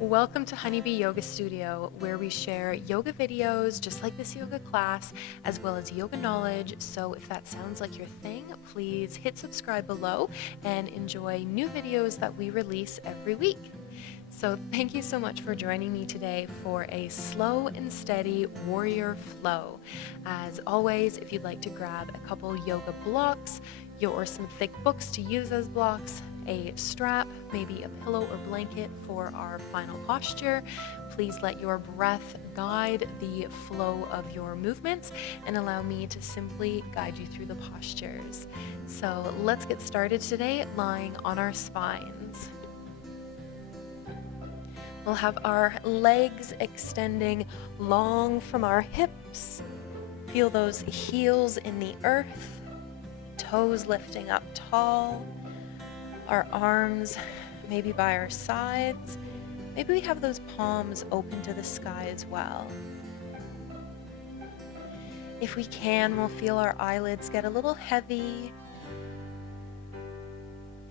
Welcome to Honeybee Yoga Studio, where we share yoga videos just like this yoga class, as well as yoga knowledge. So if that sounds like your thing, please hit subscribe below and enjoy new videos that we release every week. So thank you so much for joining me today for a slow and steady warrior flow. As always, if you'd like to grab a couple yoga blocks or some thick books to use as blocks, a strap, maybe a pillow or blanket for our final posture. Please let your breath guide the flow of your movements and allow me to simply guide you through the postures. So let's get started today lying on our spines. We'll have our legs extending long from our hips. Feel those heels in the earth, toes lifting up tall. Our arms maybe by our sides. Maybe we have those palms open to the sky as well. If we can, we'll feel our eyelids get a little heavy.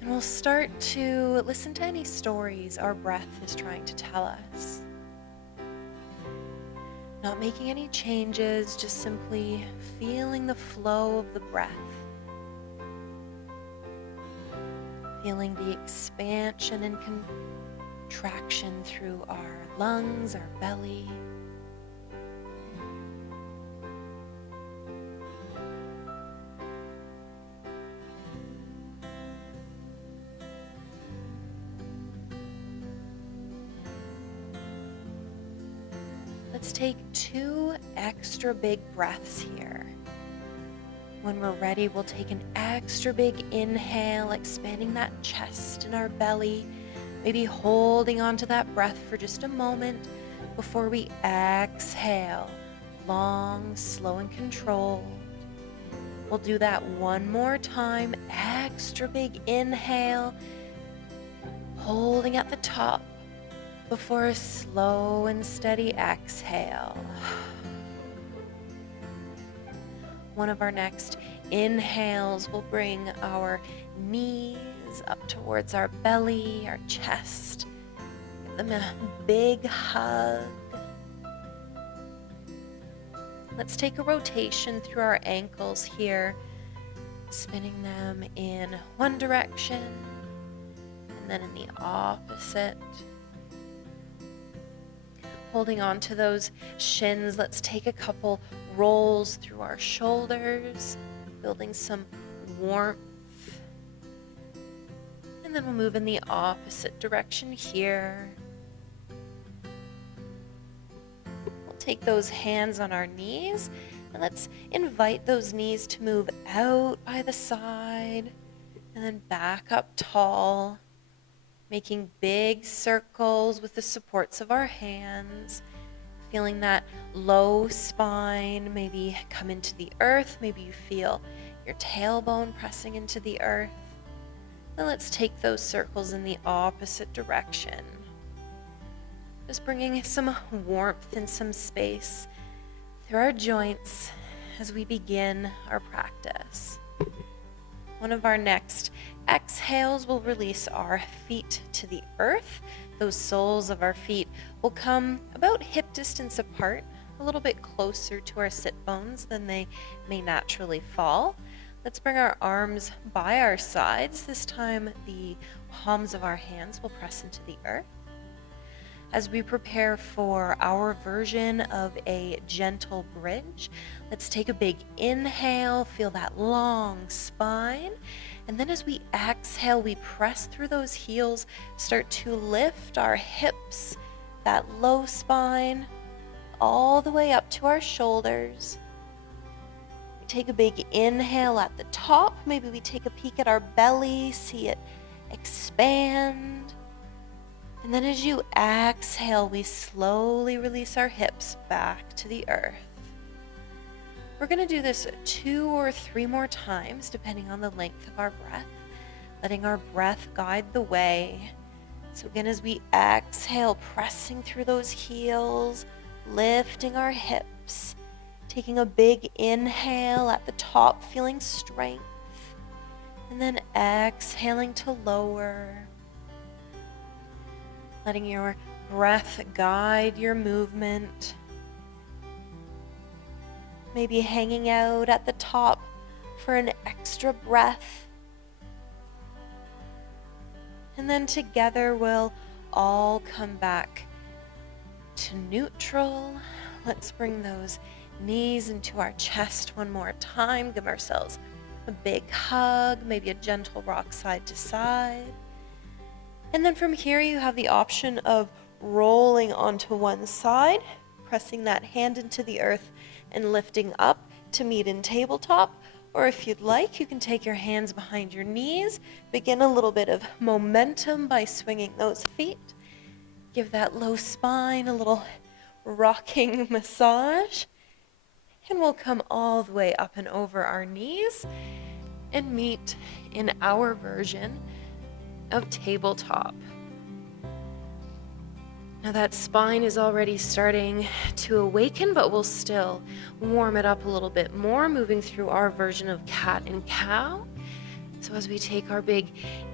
And we'll start to listen to any stories our breath is trying to tell us. Not making any changes, just simply feeling the flow of the breath. Feeling the expansion and contraction through our lungs, our belly. Let's take 2 extra big breaths here. When we're ready, we'll take an extra big inhale, expanding that chest and our belly, maybe holding on to that breath for just a moment before we exhale, long, slow, and controlled. We'll do that one more time, extra big inhale, holding at the top before a slow and steady exhale. One of our next inhales will bring our knees up towards our belly, our chest. Give them a big hug. Let's take a rotation through our ankles here, spinning them in one direction and then in the opposite. Holding on to those shins, let's take a couple rolls through our shoulders, building some warmth. And then we'll move in the opposite direction here. We'll take those hands on our knees and let's invite those knees to move out by the side and then back up tall. Making big circles with the supports of our hands, feeling that low spine maybe come into the earth. Maybe you feel your tailbone pressing into the earth. Then let's take those circles in the opposite direction. Just bringing some warmth and some space through our joints as we begin our practice. One of our next exhales will release our feet to the earth. Those soles of our feet will come about hip distance apart, a little bit closer to our sit bones than they may naturally fall. Let's bring our arms by our sides. This time the palms of our hands will press into the earth. As we prepare for our version of a gentle bridge, let's take a big inhale, feel that long spine. And then as we exhale, we press through those heels, start to lift our hips, that low spine, all the way up to our shoulders. We take a big inhale at the top. Maybe we take a peek at our belly, see it expand. And then as you exhale, we slowly release our hips back to the earth. We're going to do this 2 or 3 more times, depending on the length of our breath, letting our breath guide the way. So again, as we exhale, pressing through those heels, lifting our hips, taking a big inhale at the top, feeling strength, and then exhaling to lower. Letting your breath guide your movement. Maybe hanging out at the top for an extra breath. And then together we'll all come back to neutral. Let's bring those knees into our chest one more time. Give ourselves a big hug, maybe a gentle rock side to side. And then from here you have the option of rolling onto one side, pressing that hand into the earth and lifting up to meet in tabletop. Or if you'd like, you can take your hands behind your knees, begin a little bit of momentum by swinging those feet. Give that low spine a little rocking massage. And we'll come all the way up and over our knees and meet in our version of tabletop. Now that spine is already starting to awaken, but we'll still warm it up a little bit more, moving through our version of cat and cow. So as we take our big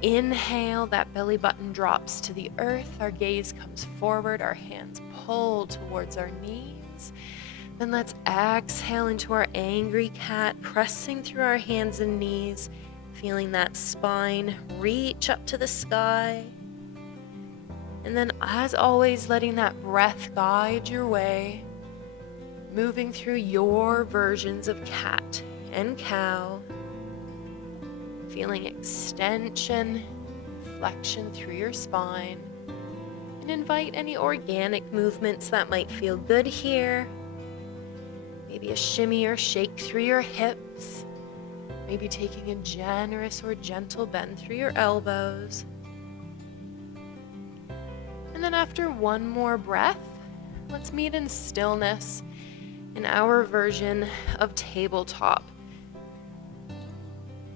inhale, that belly button drops to the earth, our gaze comes forward, our hands pull towards our knees. Then let's exhale into our angry cat, pressing through our hands and knees, feeling that spine reach up to the sky. And then, as always, letting that breath guide your way, moving through your versions of cat and cow, feeling extension, flexion through your spine, and invite any organic movements that might feel good here. Maybe a shimmy or shake through your hips, maybe taking a generous or gentle bend through your elbows. And then after one more breath, let's meet in stillness in our version of tabletop.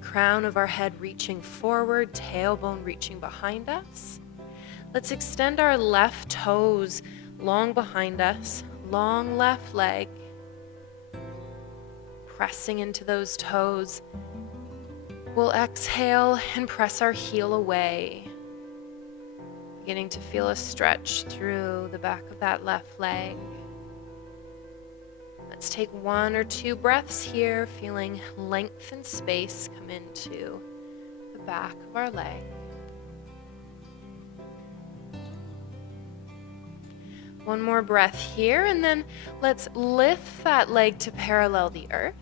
Crown of our head reaching forward, tailbone reaching behind us. Let's extend our left toes long behind us, long left leg. Pressing into those toes. We'll exhale and press our heel away. Beginning to feel a stretch through the back of that left leg. Let's take 1 or 2 breaths here, feeling length and space come into the back of our leg. One more breath here, and then let's lift that leg to parallel the earth.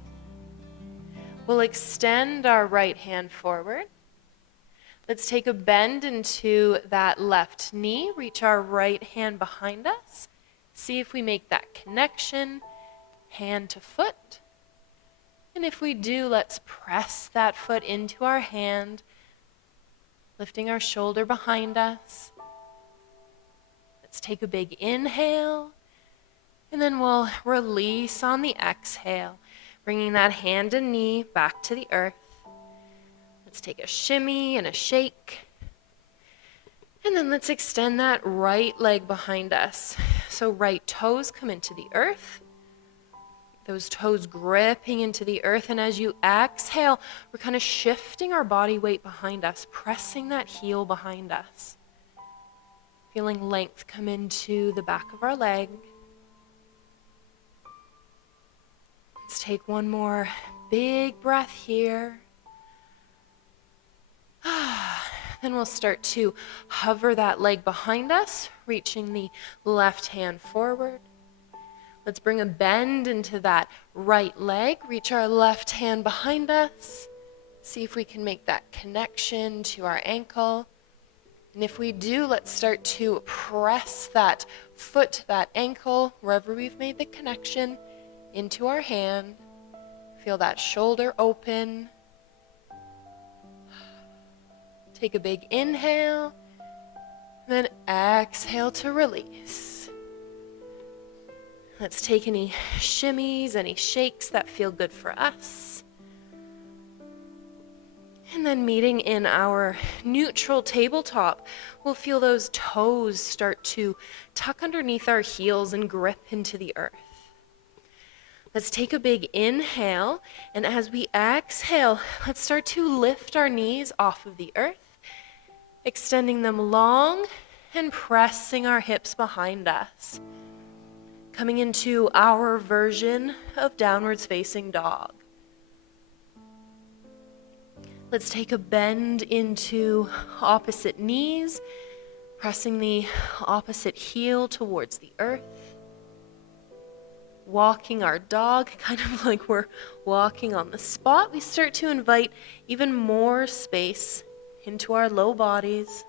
We'll extend our right hand forward. Let's take a bend into that left knee, reach our right hand behind us. See if we make that connection, hand to foot. And if we do, let's press that foot into our hand, lifting our shoulder behind us. Let's take a big inhale, and then we'll release on the exhale, bringing that hand and knee back to the earth. Let's take a shimmy and a shake. And then let's extend that right leg behind us. So right toes come into the earth. Those toes gripping into the earth. And as you exhale, we're kind of shifting our body weight behind us, pressing that heel behind us. Feeling length come into the back of our leg. Let's take one more big breath here. Then we'll start to hover that leg behind us, reaching the left hand forward. Let's bring a bend into that right leg, reach our left hand behind us. See if we can make that connection to our ankle. And if we do, let's start to press that foot, that ankle, wherever we've made the connection, into our hand. Feel that shoulder open. Take a big inhale, then exhale to release. Let's take any shimmies, any shakes that feel good for us. And then meeting in our neutral tabletop, we'll feel those toes start to tuck underneath our heels and grip into the earth. Let's take a big inhale, and as we exhale, let's start to lift our knees off of the earth, extending them long and pressing our hips behind us. Coming into our version of downwards facing dog. Let's take a bend into opposite knees, pressing the opposite heel towards the earth. Walking our dog, kind of like we're walking on the spot. We start to invite even more space into our low bodies.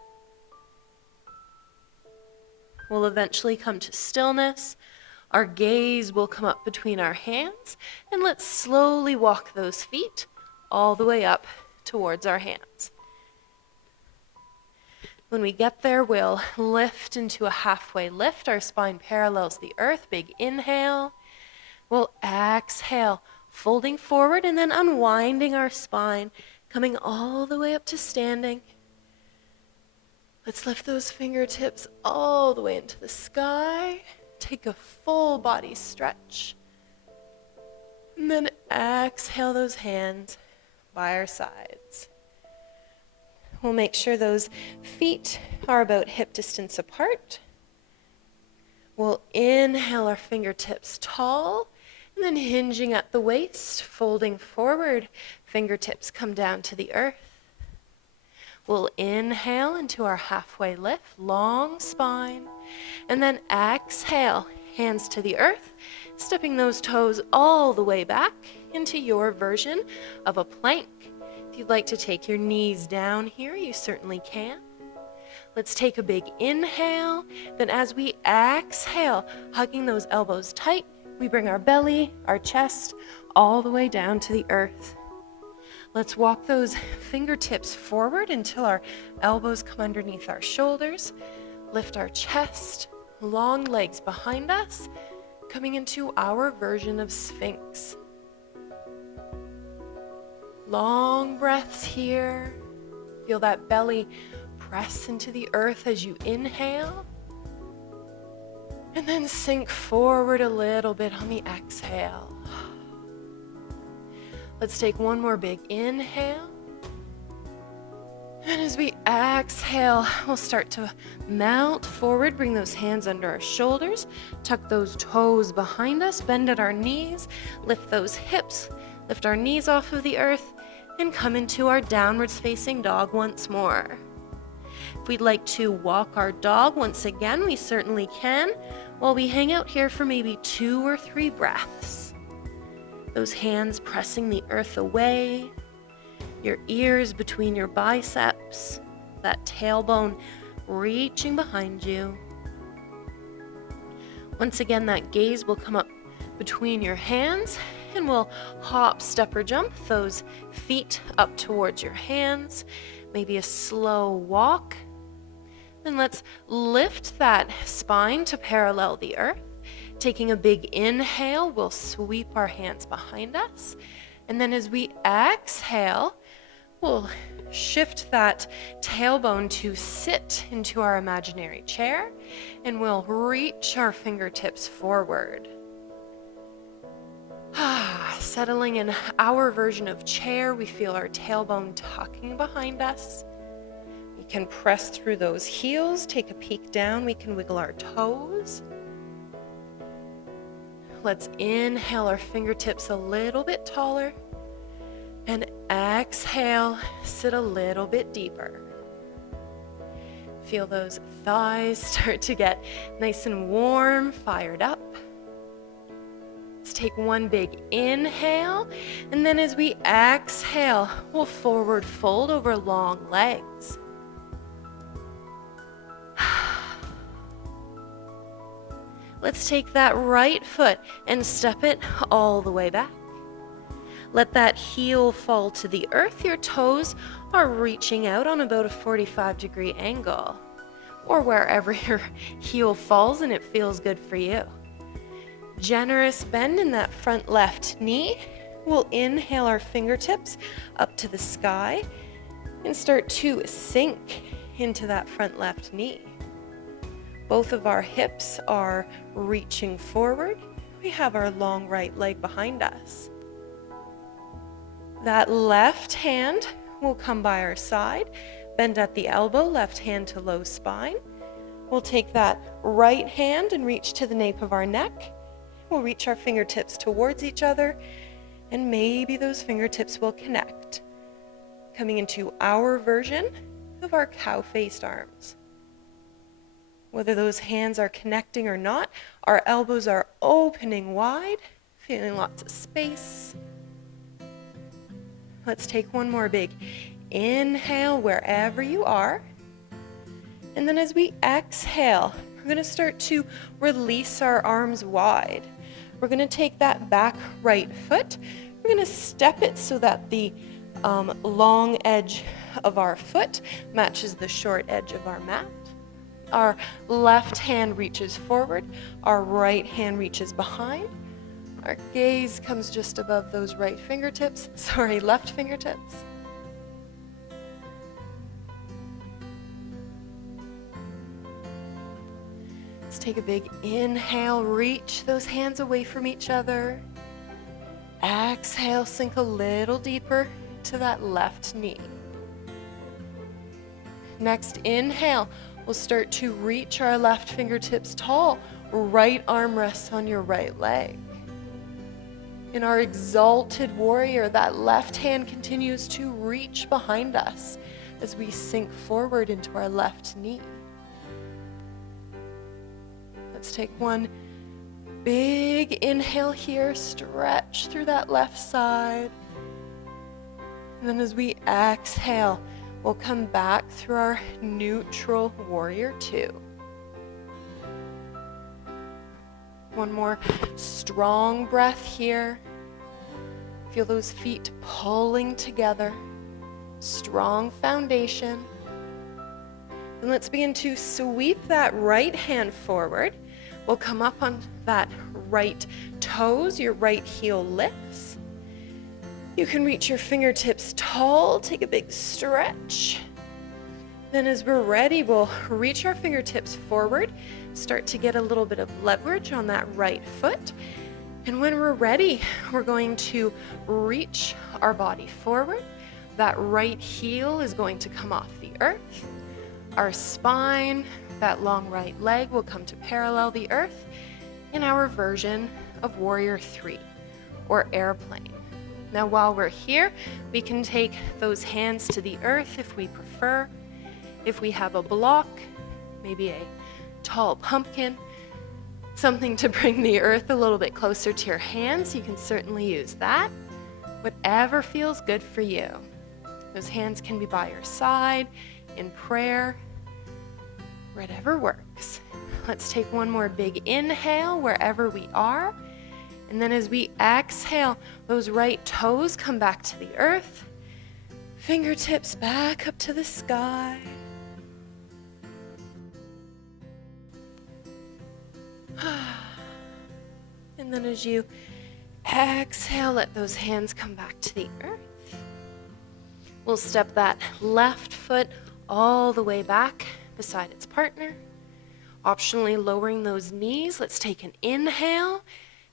We'll eventually come to stillness. Our gaze will come up between our hands, and let's slowly walk those feet all the way up towards our hands. When we get there, we'll lift into a halfway lift. Our spine parallels the earth. Big inhale. We'll exhale, folding forward and then unwinding our spine, coming all the way up to standing. Let's lift those fingertips all the way into the sky. Take a full body stretch. And then exhale those hands by our sides. We'll make sure those feet are about hip distance apart. We'll inhale our fingertips tall, and then hinging at the waist, folding forward, fingertips come down to the earth. We'll inhale into our halfway lift, long spine, and then exhale, hands to the earth, stepping those toes all the way back into your version of a plank. If you'd like to take your knees down here, you certainly can. Let's take a big inhale, then as we exhale, hugging those elbows tight, we bring our belly, our chest, all the way down to the earth. Let's walk those fingertips forward until our elbows come underneath our shoulders. Lift our chest, long legs behind us, coming into our version of Sphinx. Long breaths here. Feel that belly press into the earth as you inhale. And then sink forward a little bit on the exhale. Let's take one more big inhale. And as we exhale, we'll start to melt forward, bring those hands under our shoulders, tuck those toes behind us, bend at our knees, lift those hips, lift our knees off of the earth, and come into our downwards facing dog once more. If we'd like to walk our dog once again, we certainly can, while we hang out here for maybe 2 or 3 breaths. Those hands pressing the earth away, your ears between your biceps, that tailbone reaching behind you. Once again, that gaze will come up between your hands, and we'll hop, step, or jump those feet up towards your hands, maybe a slow walk. Then let's lift that spine to parallel the earth. Taking a big inhale, we'll sweep our hands behind us. And then as we exhale, we'll shift that tailbone to sit into our imaginary chair, and we'll reach our fingertips forward. Settling in our version of chair, we feel our tailbone tucking behind us. We can press through those heels, take a peek down, we can wiggle our toes. Let's inhale our fingertips a little bit taller, and exhale, sit a little bit deeper. Feel those thighs start to get nice and warm, fired up. Let's take one big inhale, and then as we exhale, we'll forward fold over long legs. Let's take that right foot and step it all the way back. Let that heel fall to the earth. Your toes are reaching out on about a 45-degree angle, or wherever your heel falls and it feels good for you. Generous bend in that front left knee. We'll inhale our fingertips up to the sky and start to sink into that front left knee. Both of our hips are reaching forward. We have our long right leg behind us. That left hand will come by our side, bend at the elbow, left hand to low spine. We'll take that right hand and reach to the nape of our neck. We'll reach our fingertips towards each other, and maybe those fingertips will connect, coming into our version of our cow-faced arms. Whether those hands are connecting or not, our elbows are opening wide, feeling lots of space. Let's take one more big inhale wherever you are. And then as we exhale, we're going to start to release our arms wide. We're going to take that back right foot. We're going to step it so that the long edge of our foot matches the short edge of our mat. Our left hand reaches forward. Our right hand reaches behind. Our gaze comes just above those left fingertips. Let's take a big inhale, reach those hands away from each other. Exhale, sink a little deeper to that left knee. Next inhale, we'll start to reach our left fingertips tall. Right arm rests on your right leg. In our exalted warrior, that left hand continues to reach behind us as we sink forward into our left knee. Let's take one big inhale here, stretch through that left side. And then as we exhale, we'll come back through our neutral warrior two. One more strong breath here. Feel those feet pulling together. Strong foundation. And let's begin to sweep that right hand forward. We'll come up on that right toes, your right heel lifts. You can reach your fingertips tall, take a big stretch. Then as we're ready, we'll reach our fingertips forward, start to get a little bit of leverage on that right foot. And when we're ready, we're going to reach our body forward. That right heel is going to come off the earth. Our spine, that long right leg will come to parallel the earth in our version of Warrior 3 or airplane. Now while we're here, we can take those hands to the earth if we prefer. If we have a block, maybe a tall pumpkin, something to bring the earth a little bit closer to your hands, you can certainly use that. Whatever feels good for you. Those hands can be by your side, in prayer, whatever works. Let's take one more big inhale wherever we are. And then as we exhale, those right toes come back to the earth. Fingertips back up to the sky. And then as you exhale, let those hands come back to the earth. We'll step that left foot all the way back beside its partner. Optionally lowering those knees. Let's take an inhale,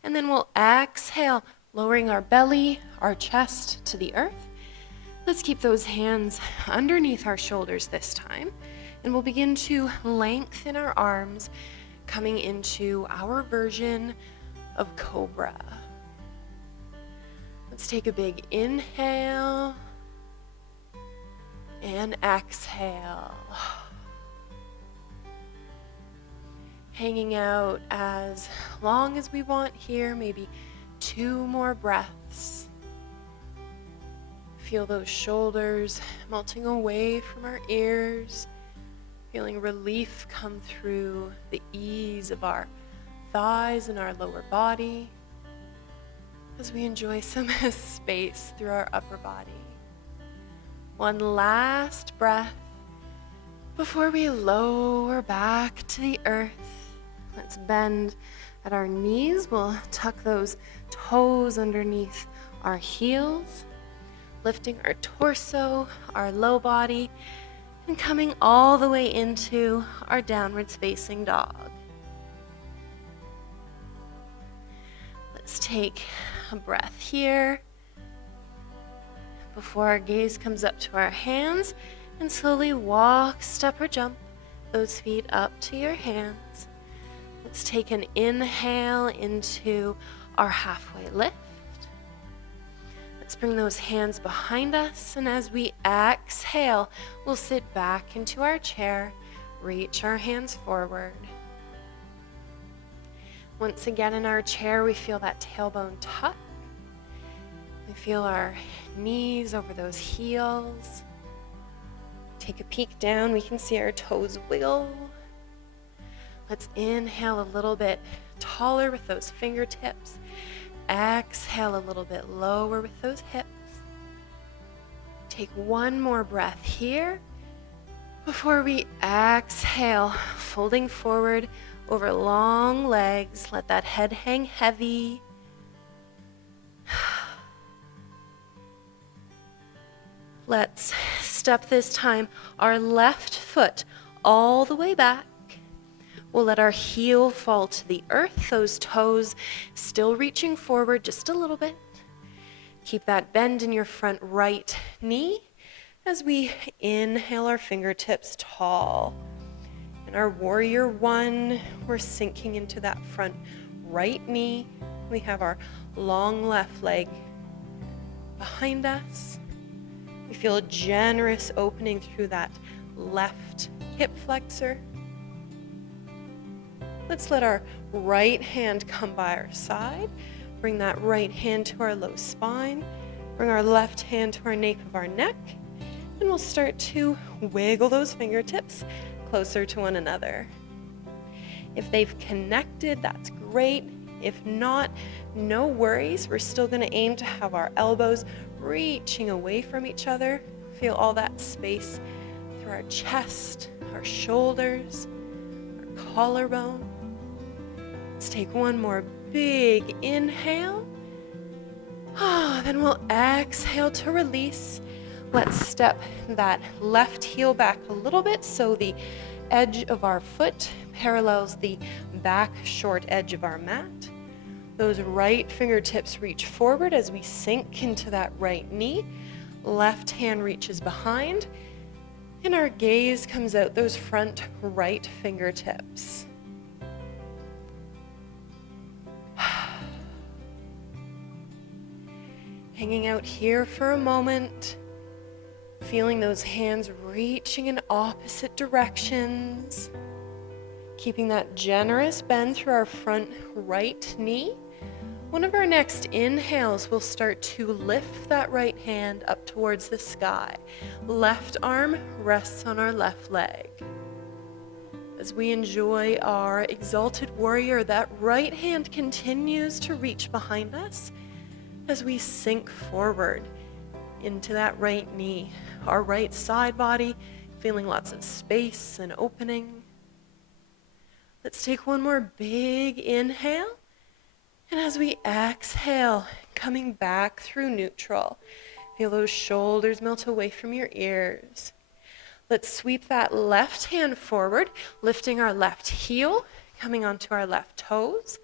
and then we'll exhale, lowering our belly, our chest to the earth. Let's keep those hands underneath our shoulders this time, and we'll begin to lengthen our arms, coming into our version of Cobra. Let's take a big inhale and exhale. Hanging out as long as we want here, maybe 2 more breaths. Feel those shoulders melting away from our ears, feeling relief come through the ease of our thighs and our lower body as we enjoy some space through our upper body. One last breath before we lower back to the earth. Let's bend at our knees. We'll tuck those toes underneath our heels, lifting our torso, our low body, and coming all the way into our downwards facing dog. Let's take a breath here before our gaze comes up to our hands, and slowly walk, step or jump those feet up to your hands. Let's take an inhale into our halfway lift. Let's bring those hands behind us, and as we exhale, we'll sit back into our chair, reach our hands forward. Once again in our chair, we feel that tailbone tuck. We feel our knees over those heels. Take a peek down, we can see our toes wiggle. Let's inhale a little bit taller with those fingertips. Exhale a little bit lower with those hips. Take one more breath here before we exhale, folding forward over long legs. Let that head hang heavy. Let's step this time our left foot all the way back. We'll let our heel fall to the earth, those toes still reaching forward just a little bit. Keep that bend in your front right knee as we inhale our fingertips tall. In our warrior one, we're sinking into that front right knee. We have our long left leg behind us. We feel a generous opening through that left hip flexor. Let's let our right hand come by our side. Bring that right hand to our low spine. Bring our left hand to our nape of our neck. And we'll start to wiggle those fingertips closer to one another. If they've connected, that's great. If not, no worries. We're still going to aim to have our elbows reaching away from each other. Feel all that space through our chest, our shoulders, our collarbone. Let's take one more big inhale. Then we'll exhale to release. Let's step that left heel back a little bit so the edge of our foot parallels the back short edge of our mat. Those right fingertips reach forward as we sink into that right knee. Left hand reaches behind, and our gaze comes out those front right fingertips. Hanging out here for a moment, feeling those hands reaching in opposite directions, keeping that generous bend through our front right knee. One of our next inhales, we'll start to lift that right hand up towards the sky. Left arm rests on our left leg. As we enjoy our exalted warrior, that right hand continues to reach behind us as we sink forward into that right knee. Our right side body feeling lots of space and opening. Let's take one more big inhale. And as we exhale, coming back through neutral, feel those shoulders melt away from your ears. Let's sweep that left hand forward, lifting our left heel, coming onto our left toes.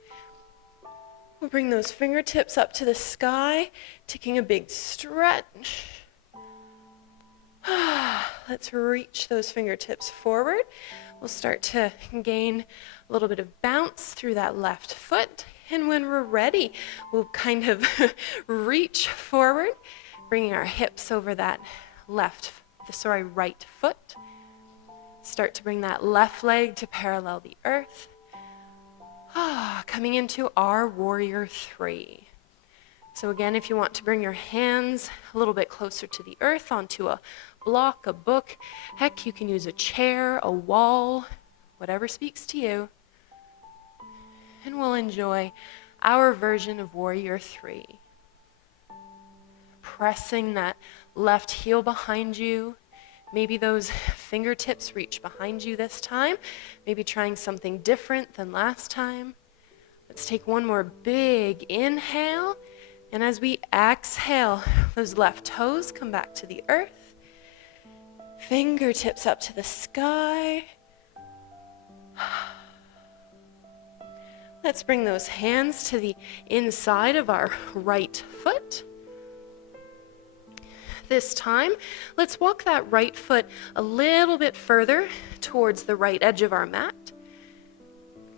We'll bring those fingertips up to the sky, taking a big stretch. Let's reach those fingertips forward. We'll start to gain a little bit of bounce through that left foot. And when we're ready, we'll kind of reach forward, bringing our hips over that right foot. Start to bring that left leg to parallel the earth. Coming into our warrior three. So again, if you want to bring your hands a little bit closer to the earth, onto a block, a book, heck, you can use a chair, a wall, whatever speaks to you. And we'll enjoy our version of warrior three. Pressing that left heel behind you. Maybe those fingertips reach behind you this time. Maybe trying something different than last time. Let's take one more big inhale. And as we exhale, those left toes come back to the earth. Fingertips up to the sky. Let's bring those hands to the inside of our right foot. This time, let's walk that right foot a little bit further towards the right edge of our mat.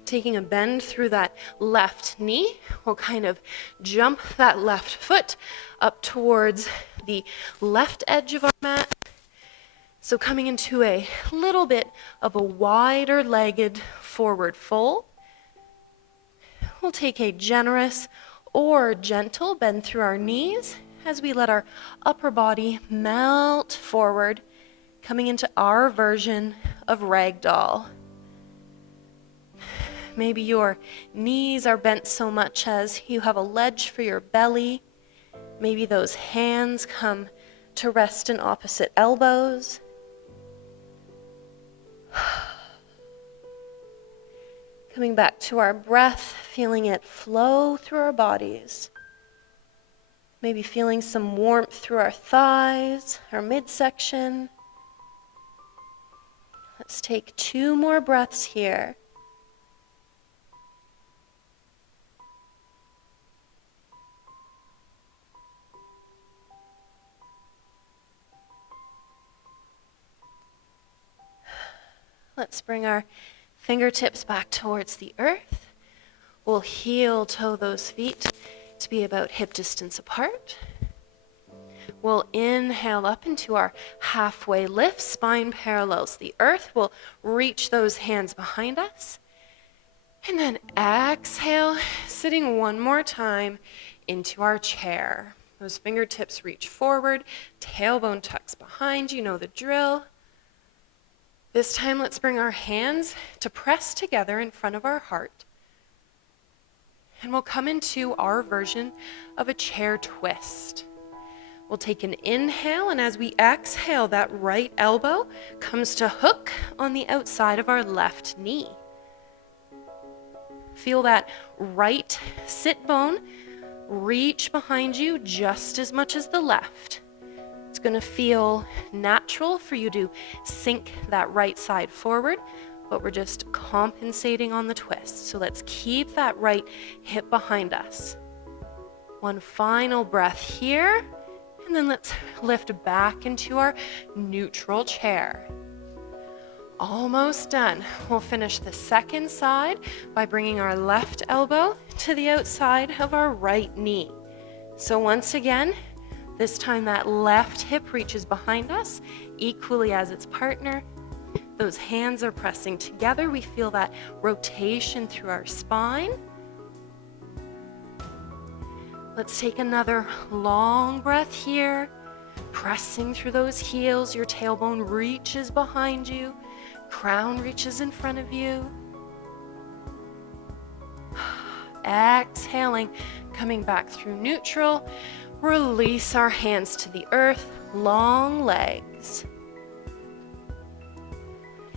Taking a bend through that left knee, we'll kind of jump that left foot up towards the left edge of our mat. So coming into a little bit of a wider legged forward fold. We'll take a generous or gentle bend through our knees as we let our upper body melt forward, coming into our version of ragdoll. Maybe your knees are bent so much as you have a ledge for your belly. Maybe those hands come to rest in opposite elbows. Coming back to our breath, feeling it flow through our bodies. Maybe feeling some warmth through our thighs, our midsection. Let's take 2 more breaths here. Let's bring our fingertips back towards the earth. We'll heel toe those feet to be about hip distance apart. We'll inhale up into our halfway lift, spine parallels the earth. We'll reach those hands behind us. And then exhale, sitting one more time into our chair. Those fingertips reach forward, tailbone tucks behind, you know the drill. This time, let's bring our hands to press together in front of our heart. And we'll come into our version of a chair twist. We'll take an inhale, and as we exhale, that right elbow comes to hook on the outside of our left knee. Feel that right sit bone reach behind you just as much as the left. It's going to feel natural for you to sink that right side forward, but we're just compensating on the twist. So let's keep that right hip behind us. One final breath here, and then let's lift back into our neutral chair. Almost done. We'll finish the second side by bringing our left elbow to the outside of our right knee. So once again, this time that left hip reaches behind us, equally as its partner. Those hands are pressing together. We feel that rotation through our spine. Let's take another long breath here, pressing through those heels. Your tailbone reaches behind you, crown reaches in front of you. Exhaling, coming back through neutral. Release our hands to the earth, long legs.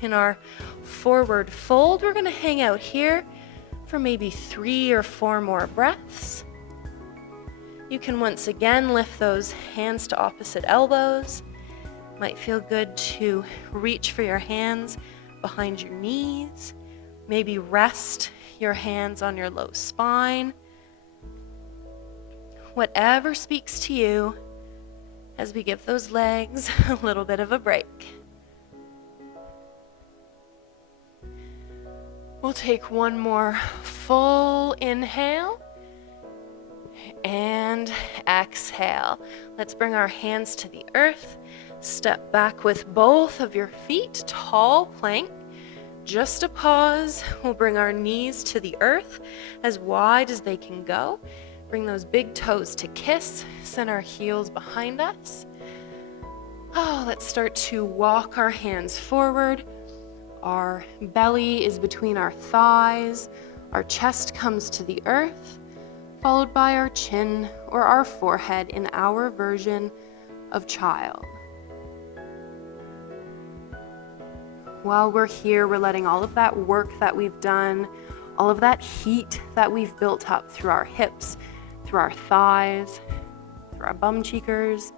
In our forward fold, we're going to hang out here for maybe 3 or 4 more breaths. You can once again lift those hands to opposite elbows. Might feel good to reach for your hands behind your knees. Maybe rest your hands on your low spine. Whatever speaks to you as we give those legs a little bit of a break. We'll take one more full inhale and exhale. Let's bring our hands to the earth. Step back with both of your feet, tall plank. Just a pause. We'll bring our knees to the earth as wide as they can go. Bring those big toes to kiss. Send our heels behind us. Let's start to walk our hands forward. Our belly is between our thighs. Our chest comes to the earth, followed by our chin or our forehead in our version of child. While we're here, we're letting all of that work that we've done, all of that heat that we've built up through our hips, through our thighs, through our bum cheekers,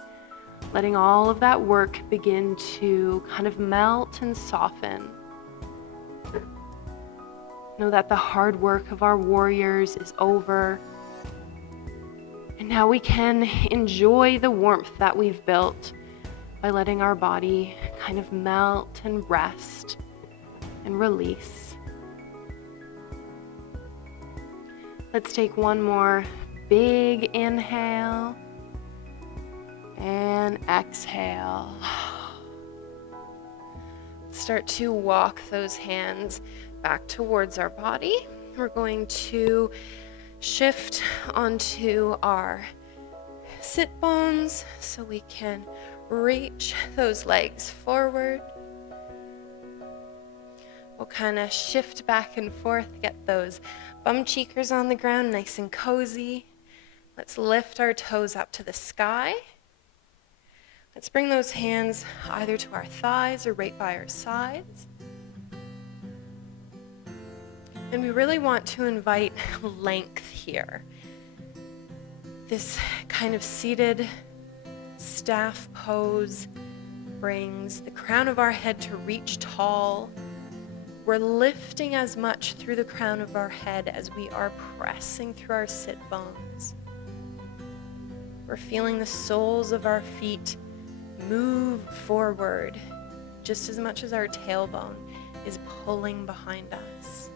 letting all of that work begin to kind of melt and soften. Know that the hard work of our warriors is over. And Now we can enjoy the warmth that we've built by letting our body kind of melt and rest and release. Let's take one more big inhale and exhale. Start to walk those hands back towards our body. We're going to shift onto our sit bones so we can reach those legs forward. We'll kind of shift back and forth, get those bum cheekers on the ground nice and cozy. Let's lift our toes up to the sky. Let's bring those hands either to our thighs or right by our sides. And we really want to invite length here. This kind of seated staff pose brings the crown of our head to reach tall. We're lifting as much through the crown of our head as we are pressing through our sit bones. We're feeling the soles of our feet move forward just as much as our tailbone is pulling behind us.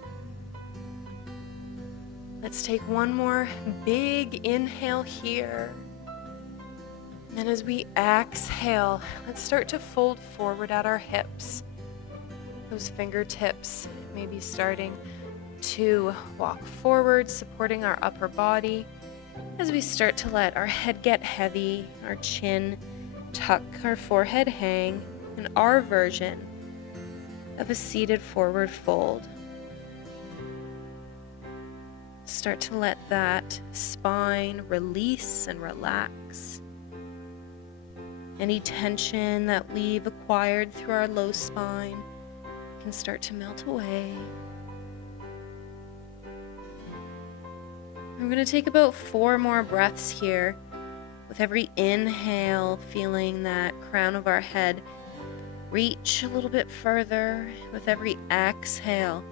Let's take one more big inhale here. And then as we exhale, let's start to fold forward at our hips. Those fingertips maybe starting to walk forward, supporting our upper body. As we start to let our head get heavy, our chin tuck, our forehead hang, in our version of a seated forward fold. Start to let that spine release and relax. Any tension that we've acquired through our low spine can start to melt away. We're going to take about 4 more breaths here. With every inhale, feeling that crown of our head reach a little bit further. With every exhale,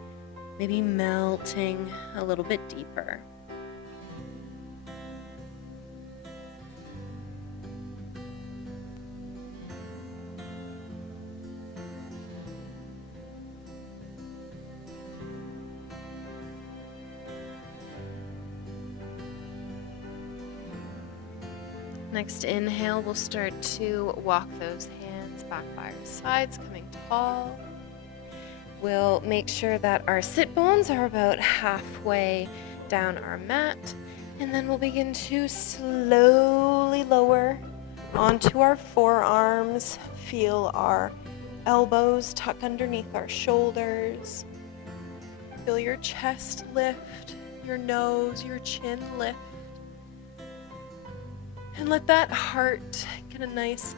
maybe melting a little bit deeper. Next inhale, we'll start to walk those hands back by our sides, coming tall. We'll make sure that our sit bones are about halfway down our mat, and then we'll begin to slowly lower onto our forearms. Feel our elbows tuck underneath our shoulders. Feel your chest lift, your nose, your chin lift. And let that heart get a nice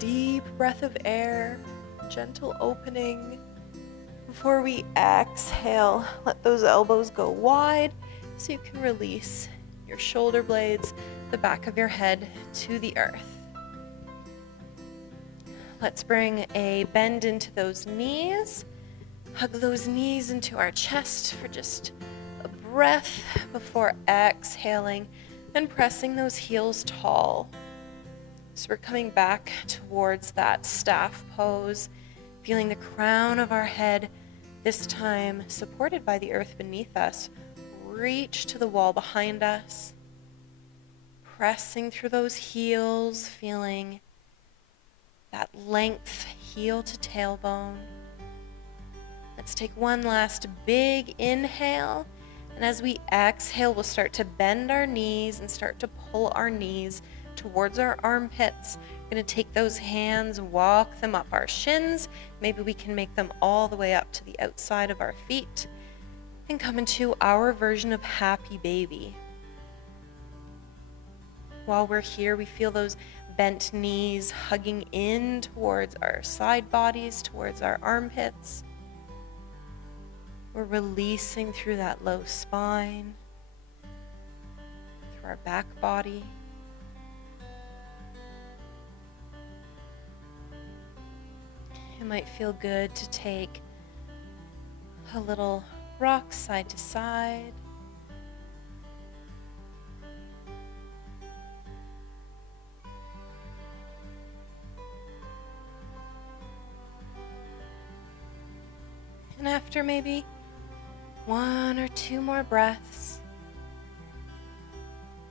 deep breath of air, gentle opening. Before we exhale, let those elbows go wide so you can release your shoulder blades, the back of your head to the earth. Let's bring a bend into those knees. Hug those knees into our chest for just a breath before exhaling and pressing those heels tall. So we're coming back towards that staff pose, feeling the crown of our head, this time supported by the earth beneath us, reach to the wall behind us, pressing through those heels, feeling that length, heel to tailbone. Let's take one last big inhale, and as we exhale, we'll start to bend our knees and start to pull our knees towards our armpits. We're going to take those hands, walk them up our shins. Maybe we can make them all the way up to the outside of our feet and come into our version of happy baby. While we're here, we feel those bent knees hugging in towards our side bodies, towards our armpits. We're releasing through that low spine, through our back body. It might feel good to take a little rock side to side. And after maybe 1 or 2 more breaths,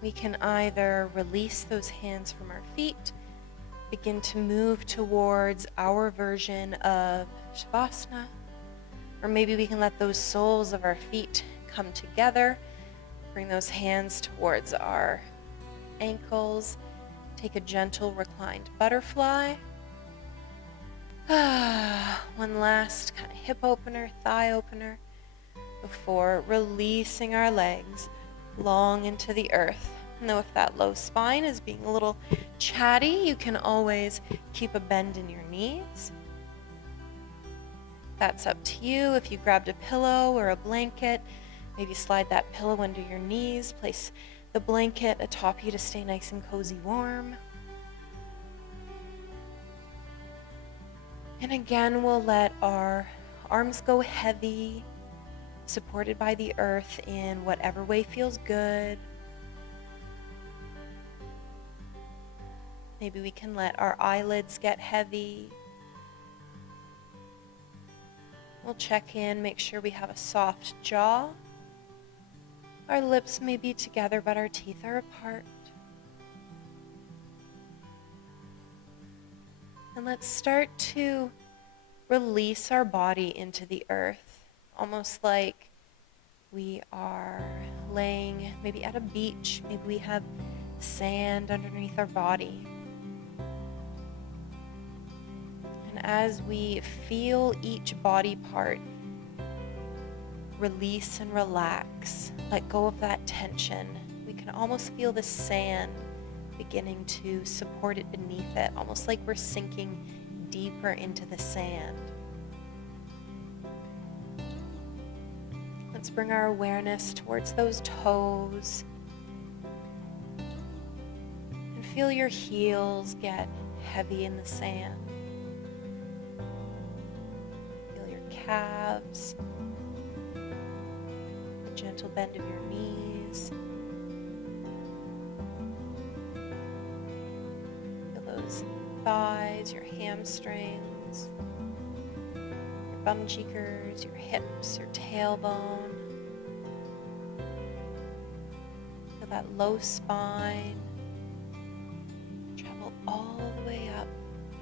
we can either release those hands from our feet, begin to move towards our version of Shavasana, or maybe we can let those soles of our feet come together, bring those hands towards our ankles, take a gentle reclined butterfly. One last kind of hip opener, thigh opener, before releasing our legs long into the earth. Now, if that low spine is being a little chatty, you can always keep a bend in your knees. That's up to you. If you grabbed a pillow or a blanket, maybe slide that pillow under your knees, place the blanket atop you to stay nice and cozy warm. And again, we'll let our arms go heavy, supported by the earth in whatever way feels good. Maybe we can let our eyelids get heavy. We'll check in, make sure we have a soft jaw. Our lips may be together, but our teeth are apart. And let's start to release our body into the earth, almost like we are laying maybe at a beach. Maybe we have sand underneath our body. And as we feel each body part release and relax, let go of that tension, we can almost feel the sand beginning to support it beneath it, almost like we're sinking deeper into the sand. Let's bring our awareness towards those toes and feel your heels get heavy in the sand. Feel your calves, the gentle bend of your knees. Feel those thighs, your hamstrings, your bum cheekers, your hips, your tailbone. Feel that low spine. Travel all the way up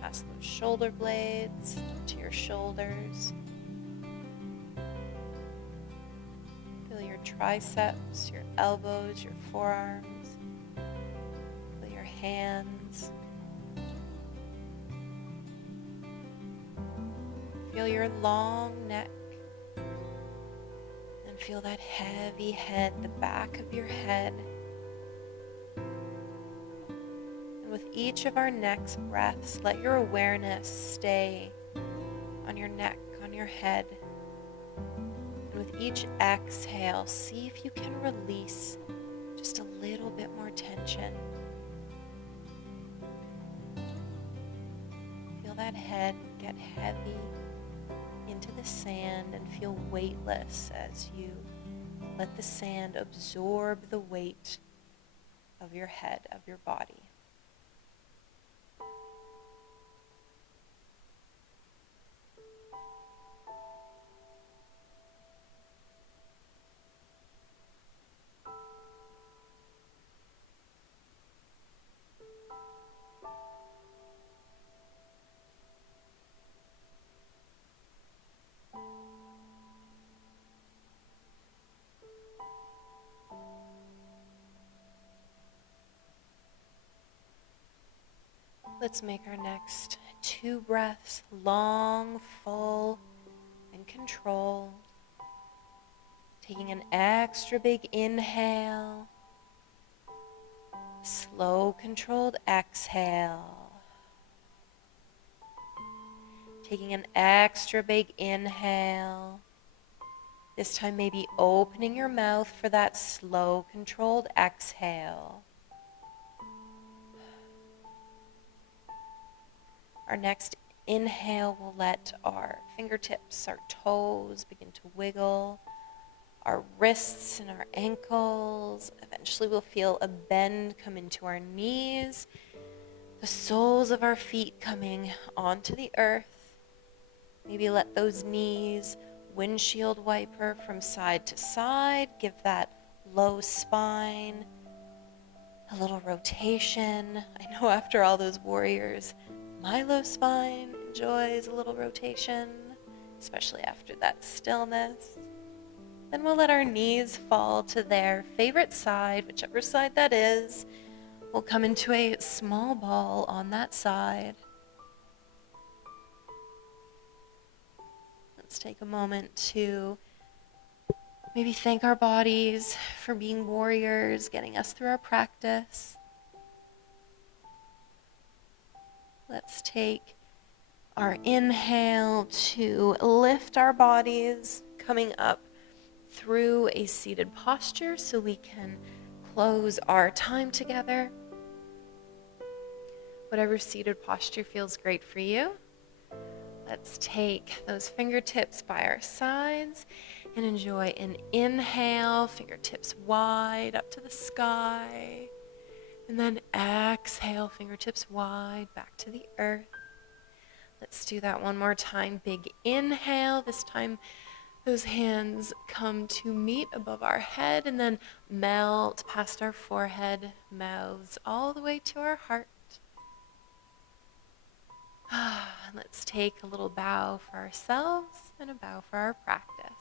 past those shoulder blades to your shoulders. Feel your triceps, your elbows, your forearms. Feel your hands. Feel your long neck. And feel that heavy head, the back of your head. And with each of our next breaths, let your awareness stay on your neck, on your head. And with each exhale, see if you can release just a little bit more tension. Feel that head get heavy into the sand and feel weightless as you let the sand absorb the weight of your head, of your body. Let's make our next 2 breaths long, full, and controlled. Taking an extra big inhale, slow, controlled exhale. Taking an extra big inhale. This time maybe opening your mouth for that slow, controlled exhale. Our next inhale will let our fingertips, our toes begin to wiggle, our wrists and our ankles. Eventually we'll feel a bend come into our knees, the soles of our feet coming onto the earth. Maybe let those knees windshield wiper from side to side. Give that low spine a little rotation. I know after all those warriors, my low spine enjoys a little rotation, especially after that stillness. Then we'll let our knees fall to their favorite side, whichever side that is. We'll come into a small ball on that side. Let's take a moment to maybe thank our bodies for being warriors, getting us through our practice. Let's take our inhale to lift our bodies, coming up through a seated posture so we can close our time together. Whatever seated posture feels great for you. Let's take those fingertips by our sides and enjoy an inhale, fingertips wide up to the sky. And then exhale, fingertips wide back to the earth. Let's do that one more time. Big inhale. This time those hands come to meet above our head and then melt past our forehead, mouths all the way to our heart. Let's take a little bow for ourselves and a bow for our practice.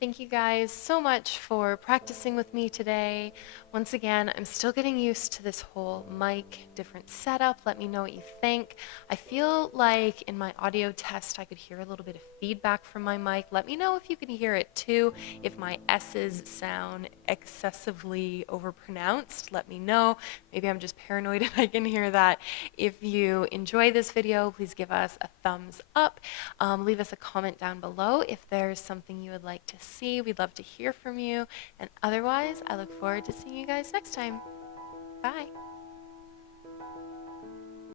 Thank you guys so much for practicing with me today. Once again, I'm still getting used to this whole mic, different setup. Let me know what you think. I feel like in my audio test, I could hear a little bit of feedback from my mic. Let me know if you can hear it too. If my S's sound excessively overpronounced, let me know. Maybe I'm just paranoid and I can hear that. If you enjoy this video, please give us a thumbs up. Leave us a comment down below if there's something you would like to see. We'd love to hear from you. And otherwise, I look forward to seeing you guys next time. Bye.